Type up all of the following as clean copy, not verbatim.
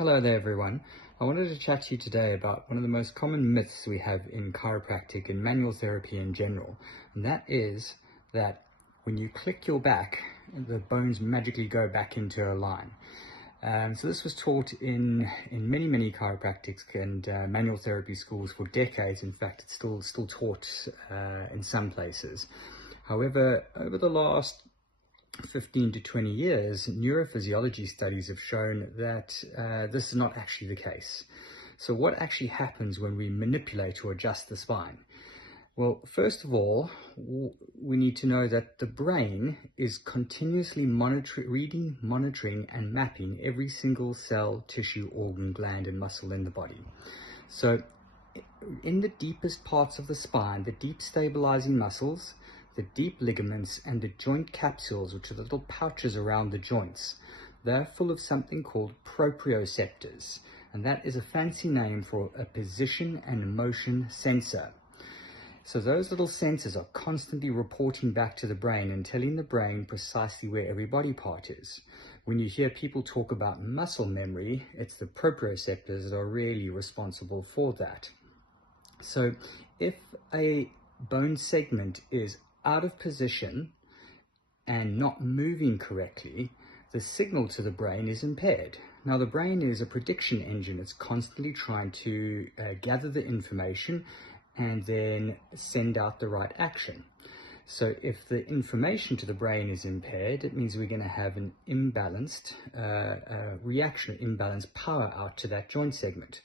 Hello there everyone. I wanted to chat to you today about one of the most common myths we have in chiropractic and manual therapy in general, and that is that when you click your back, the bones magically go back into a line. So this was taught in many chiropractic and manual therapy schools for decades. In fact, it's still taught in some places. However, over the last 15 to 20 years, neurophysiology studies have shown that this is not actually the case. So what actually happens when we manipulate or adjust the spine? Well, first of all, we need to know that the brain is continuously monitoring, and mapping every single cell, tissue, organ, gland, and muscle in the body. So in the deepest parts of the spine, the deep stabilizing muscles, the deep ligaments, and the joint capsules, which are the little pouches around the joints, they're full of something called proprioceptors, and that is a fancy name for a position and motion sensor. So those little sensors are constantly reporting back to the brain and telling the brain precisely where every body part is. When you hear people talk about muscle memory, it's the proprioceptors that are really responsible for that. So if a bone segment is out of position and not moving correctly, the signal to the brain is impaired. Now, the brain is a prediction engine. It's constantly trying to gather the information and then send out the right action. So if the information to the brain is impaired, it means we're going to have an imbalanced reaction, imbalanced power out to that joint segment.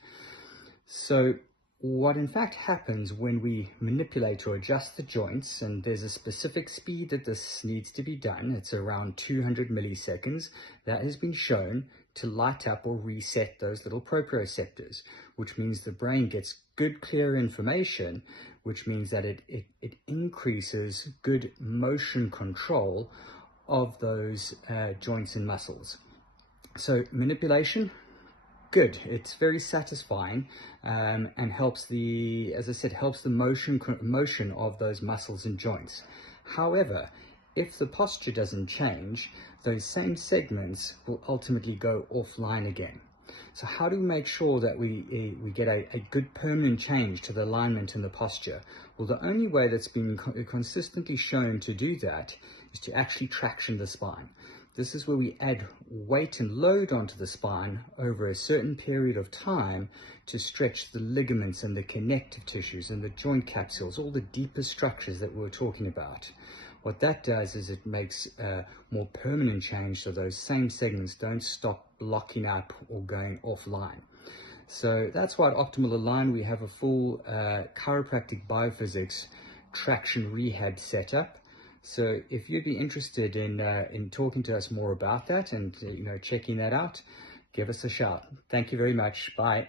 So what in fact happens when we manipulate or adjust the joints, and there's a specific speed that this needs to be done, it's around 200 milliseconds, that has been shown to light up or reset those little proprioceptors, which means the brain gets good clear information, which means that it increases good motion control of those joints and muscles. So manipulation, good. It's very satisfying and helps as I said, helps the motion of those muscles and joints. However, if the posture doesn't change, those same segments will ultimately go offline again. So how do we make sure that we get a good permanent change to the alignment and the posture? Well, the only way that's been consistently shown to do that is to actually traction the spine. This is where we add weight and load onto the spine over a certain period of time to stretch the ligaments and the connective tissues and the joint capsules, all the deeper structures that we were talking about. What that does is it makes more permanent change, so those same segments don't stop locking up or going offline. So that's why at Optimal Align we have a full chiropractic biophysics traction rehab setup. So if you'd be interested in talking to us more about that and checking that out, give us a shout. Thank you very much. Bye.